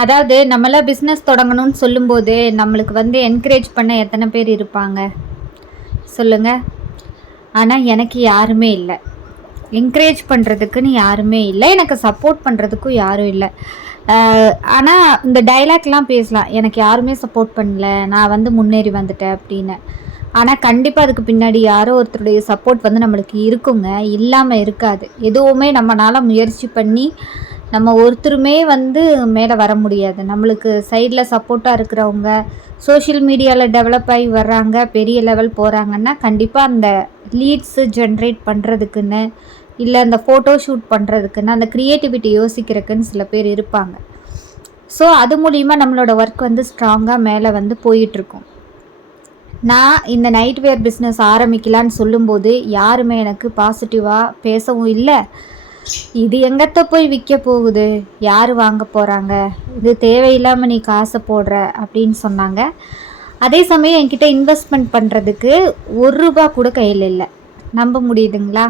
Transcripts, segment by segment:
அதாவது நம்மளாம் பிஸ்னஸ் தொடங்கணும்னு சொல்லும்போது நம்மளுக்கு வந்து என்கரேஜ் பண்ண எத்தனை பேர் இருப்பாங்க? சொல்லுங்கள் ஆனால் எனக்கு யாருமே இல்லை. என்கரேஜ் பண்ணுறதுக்குன்னு யாருமே இல்லை. எனக்கு சப்போர்ட் பண்ணுறதுக்கும் யாரும் இல்லை. ஆனால் இந்த டைலாக்லாம் பேசலாம். எனக்கு யாருமே சப்போர்ட் பண்ணல. நான் வந்து முன்னேறி வந்துட்டேன் அப்படின்னு. ஆனால் கண்டிப்பாக அதுக்கு பின்னாடி யாரோ ஒருத்தருடைய சப்போர்ட் வந்து நம்மளுக்கு இருக்குங்க. இல்லாமல் இருக்காது. எதுவுமே நம்மளால் முயற்சி பண்ணி நம்ம ஒருத்தருமே வந்து மேலே வர முடியாது. நம்மளுக்கு சைடில் சப்போர்ட்டாக இருக்கிறவங்க சோஷியல் மீடியாவில் டெவலப் ஆகி வர்றாங்க பெரிய லெவல் போகிறாங்கன்னா கண்டிப்பாக அந்த லீட்ஸு ஜென்ரேட் பண்ணுறதுக்குன்னு இல்லை அந்த ஃபோட்டோ ஷூட் பண்ணுறதுக்குன்னு அந்த க்ரியேட்டிவிட்டி யோசிக்கிறதுக்குன்னு சில பேர் இருப்பாங்க. ஸோ அது மூலிமா நம்மளோட ஒர்க் வந்து ஸ்ட்ராங்காக மேலே வந்து போயிட்டுருக்கும். நான் இந்த நைட் வேர் பிஸ்னஸ் ஆரம்பிக்கலான்னு சொல்லும்போது யாருமே எனக்கு பாசிட்டிவாக பேசவும் இல்லை. இது எங்கத்த போய் விற்க போகுது? யார் வாங்க போகிறாங்க இது தேவையில்லாமல் நீ காசை போடுற அப்படின்னு சொன்னாங்க. அதே சமயம் என்கிட்ட இன்வெஸ்ட்மெண்ட் பண்ணுறதுக்கு ஒரு ரூபா கூட கையில் இல்லை. நம்ப முடியுதுங்களா?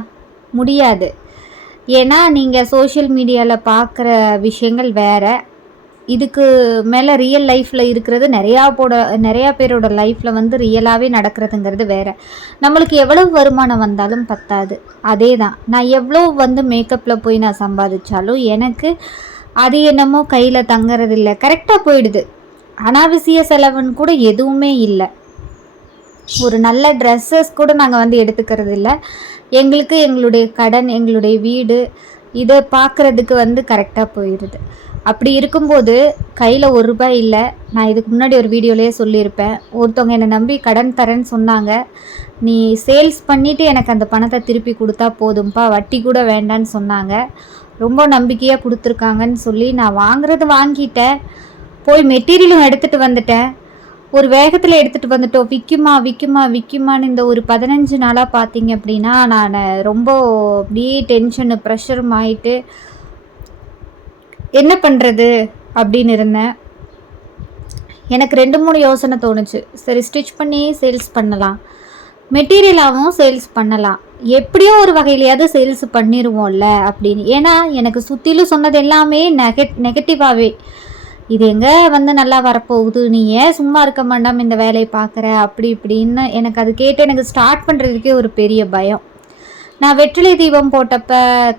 முடியாது. ஏன்னா நீங்கள் சோஷியல் மீடியாவில் பார்க்குற விஷயங்கள் வேறு. இதுக்கு மேலே ரியல் லைஃப்பில் இருக்கிறது நிறையா போட நிறையா பேரோட லைஃப்பில் வந்து ரியலாகவே நடக்கிறதுங்கிறது வேறு. நம்மளுக்கு எவ்வளவு வருமானம் வந்தாலும் பத்தாது. அதே தான் நான் எவ்வளோ வந்து மேக்கப்பில் போய் நான் சம்பாதிச்சாலும் எனக்கு அது என்னமோ கையில் தங்குறது இல்லை கரெக்டாக போயிடுது. அனாவசிய செலவுன்னு கூட எதுவுமே இல்லை. ஒரு நல்ல ட்ரெஸ்ஸஸ் கூட நாங்கள் வந்து எடுத்துக்கிறது இல்லை எங்களுக்கு எங்களுடைய கடன் எங்களுடைய வீடு இதை பார்க்குறதுக்கு வந்து கரெக்டாக போயிடுது. அப்படி இருக்கும்போது கையில் ஒரு ரூபாய் இல்லை. நான் இதுக்கு முன்னாடி ஒரு வீடியோலேயே சொல்லியிருப்பேன். ஒருத்தவங்க என்னை நம்பி கடன் தரேன்னு சொன்னாங்க. நீ சேல்ஸ் பண்ணிவிட்டு எனக்கு அந்த பணத்தை திருப்பி கொடுத்தா போதும்ப்பா வட்டி கூட வேண்டான்னு சொன்னாங்க. ரொம்ப நம்பிக்கையாக கொடுத்துருக்காங்கன்னு சொல்லி நான் வாங்குறது வாங்கிட்டேன். போய் மெட்டீரியலும் எடுத்துகிட்டு வந்துட்டேன். ஒரு வேகத்தில் எடுத்துகிட்டு வந்துட்டோம். விற்குமா விற்குமா விற்குமான்னு இந்த ஒரு பதினஞ்சு நாளாக பார்த்தீங்க அப்படின்னா நான் ரொம்ப அப்படியே டென்ஷனு ப்ரெஷரும் ஆகிட்டு என்ன பண்ணுறது அப்படின்னு இருந்தேன். எனக்கு ரெண்டு மூணு யோசனை தோணுச்சு. சரி ஸ்டிச் பண்ணி சேல்ஸ் பண்ணலாம். மெட்டீரியலாகவும் சேல்ஸ் பண்ணலாம். எப்படியோ ஒரு வகையிலையாவது சேல்ஸ் பண்ணிடுவோம்ல அப்படின்னு. ஏன்னா எனக்கு சுற்றிலும் சொன்னது எல்லாமே நெக நெகட்டிவாகவே இது எங்கே வந்து நல்லா வரப்போகுது? நீ ஏன் சும்மா இருக்க மாட்டாம் இந்த வேலையை பார்க்குற? அப்படி இப்படின்னு எனக்கு அது கேட்டு எனக்கு ஸ்டார்ட் பண்ணுறதுக்கே ஒரு பெரிய பயம். நான் வெற்றிலை தீபம் போட்டப்ப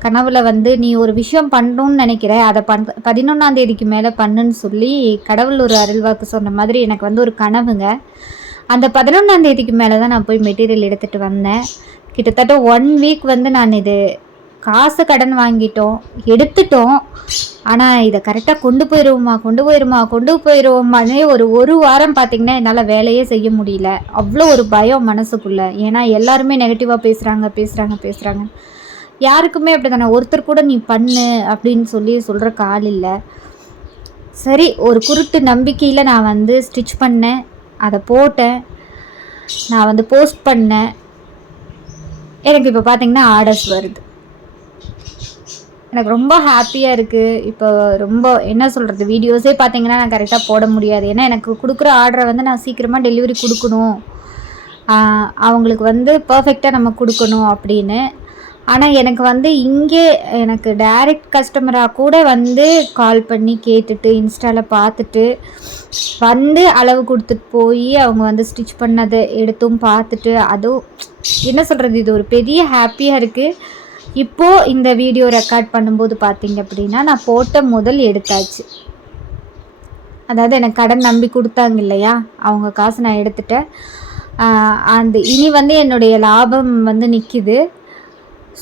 கனவுல வந்து நீ ஒரு விஷயம் பண்ணணும்னு நினைக்கிற அதை பண் பதினொன்றாம் தேதிக்கு மேலே பண்ணுன்னு சொல்லி கடவுள் ஒரு அருள்வாக்கு சொன்ன மாதிரி எனக்கு வந்து ஒரு கனவுங்க. அந்த பதினொன்றாம் தேதிக்கு மேலே தான் நான் போய் மெட்டீரியல் எடுத்துகிட்டு வந்தேன். கிட்டத்தட்ட ஒன் வீக் வந்து நான் இது காசு கடன் வாங்கிட்டோம் எடுத்துட்டோம். ஆனால் இதை கரெக்டாக கொண்டு போயிடுவோமா கொண்டு போயிடுமா கொண்டு போயிடுவோமானே ஒரு ஒரு வாரம் பார்த்திங்கன்னா என்னால் வேலையே செய்ய முடியல. அவ்வளோ ஒரு பயம் மனசுக்குள்ளே. ஏன்னா எல்லாருமே நெகட்டிவாக பேசுகிறாங்க பேசுகிறாங்க பேசுகிறாங்க யாருக்குமே அப்படி தானே ஒருத்தர் கூட நீ பண்ணு அப்படின்னு சொல்லி சொல்கிற கால் இல்லை. சரி ஒரு குருட்டு நம்பிக்கையில் நான் வந்து ஸ்டிச் பண்ணேன். அதை போட்டேன். நான் வந்து போஸ்ட் பண்ணேன். எனக்கு இப்போ பார்த்தீங்கன்னா ஆர்டர்ஸ் வருது. எனக்கு ரொம்ப ஹாப்பியாக இருக்குது இப்போ ரொம்ப என்ன சொல்கிறது வீடியோஸே பார்த்தீங்கன்னா நான் கரெக்டாக போட முடியாது. ஏன்னா எனக்கு கொடுக்குற ஆர்டரை வந்து நான் சீக்கிரமாக டெலிவரி கொடுக்கணும். அவங்களுக்கு வந்து பர்ஃபெக்டாக நம்ம கொடுக்கணும் அப்படின்னு. ஆனால் எனக்கு வந்து இங்கே எனக்கு டைரக்ட் கஸ்டமராக கூட வந்து கால் பண்ணி கேட்டுட்டு இன்ஸ்டாவில் பார்த்துட்டு வந்து அளவு கொடுத்துட்டு போய் அவங்க வந்து ஸ்டிச் பண்ணதை எடுத்தும் பார்த்துட்டு அதுவும் என்ன சொல்கிறது இது ஒரு பெரிய ஹாப்பியாக இருக்குது இப்போது இந்த வீடியோ ரெக்கார்ட் பண்ணும்போது பார்த்தீங்க அப்படின்னா நான் போட்ட முதல் எடுத்தாச்சு. அதாவது எனக்கு கடன் நம்பி கொடுத்தாங்க இல்லையா? அவங்க காசு நான் எடுத்துட்டேன். அந்த இனி வந்து என்னுடைய லாபம் வந்து நிற்கிது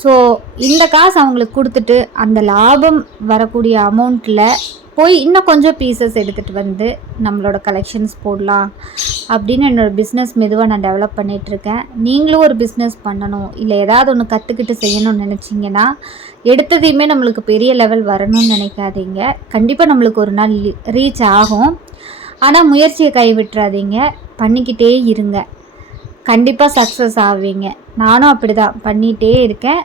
ஸோ இந்த காசு அவங்களுக்கு கொடுத்துட்டு அந்த லாபம் வரக்கூடிய அமௌண்ட்டில் போய் இன்னும் கொஞ்சம் பீசஸ் எடுத்துகிட்டு வந்து நம்மளோட கலெக்ஷன்ஸ் போடலாம். அப்படின்னு என்னோடய பிஸ்னஸ் மெதுவாக நான் டெவலப் பண்ணிகிட்ருக்கேன் நீங்களும் ஒரு பிஸ்னஸ் பண்ணணும். இல்லை ஏதாவது ஒன்று கற்றுக்கிட்டு செய்யணும்னு நினச்சிங்கன்னா எடுத்ததையுமே நம்மளுக்கு பெரிய லெவல் வரணும்னு நினைக்காதீங்க. கண்டிப்பாக நம்மளுக்கு ஒரு நாள் ரீச் ஆகும். ஆனால் முயற்சியை கைவிட்டுறாதீங்க. பண்ணிக்கிட்டே இருங்க. கண்டிப்பாக சக்ஸஸ் ஆவீங்க. நானும் அப்படி தான் பண்ணிகிட்டே இருக்கேன்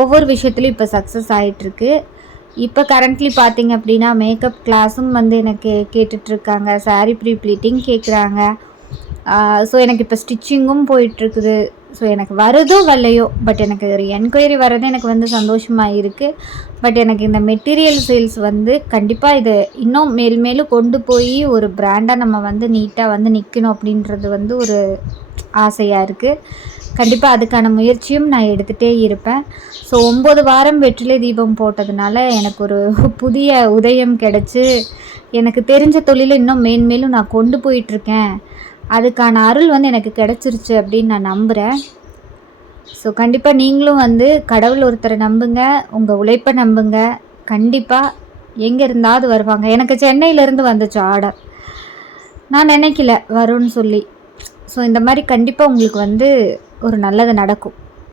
ஒவ்வொரு விஷயத்துலையும் இப்போ சக்ஸஸ் ஆகிட்டுருக்கு இப்போ கரண்ட்லி பார்த்தீங்க அப்படின்னா மேக்கப் கிளாஸும் வந்து எனக்கு கேட்டுட்ருக்காங்க. சாரீ ப்ரீ ப்ளீட்டிங் கேட்குறாங்க ஸோ எனக்கு இப்போ ஸ்டிச்சிங்கும் போயிட்டுருக்குது ஸோ எனக்கு வருதோ வரலையோ பட் எனக்கு ஒரு என்கொயரி வர்றது எனக்கு வந்து சந்தோஷமாக இருக்குது பட் எனக்கு இந்த மெட்டீரியல் சேல்ஸ் வந்து கண்டிப்பாக இது இன்னும் மேல் மேலும் கொண்டு போய் ஒரு பிராண்டாக நம்ம வந்து நீட்டாக வந்து நிற்கணும் அப்படின்றது வந்து ஒரு ஆசையாக இருக்குது கண்டிப்பாக அதுக்கான முயற்சியும் நான் எடுத்துகிட்டே இருப்பேன். ஸோ ஒம்பது வாரம் வெற்றிலை தீபம் போட்டதுனால எனக்கு ஒரு புதிய உதயம் கிடச்சி எனக்கு தெரிஞ்ச தொழிலை இன்னும் மேன்மேலும் நான் கொண்டு போயிட்டுருக்கேன். அதுக்கான அருள் வந்து எனக்கு கிடச்சிருச்சு அப்படின்னு நான் நம்புகிறேன் ஸோ கண்டிப்பாக நீங்களும் வந்து கடவுள் ஒருத்தரை நம்புங்க உங்கள் உழைப்பை நம்புங்க. கண்டிப்பாக எங்கே இருந்தாவது வருவாங்க. எனக்கு சென்னையிலேருந்து வந்துச்சு ஆர்டர். நான் நினைக்கல வரும்னு சொல்லி. ஸோ இந்த மாதிரி கண்டிப்பாக உங்களுக்கு வந்து ஒரு நல்லது நடக்கும்.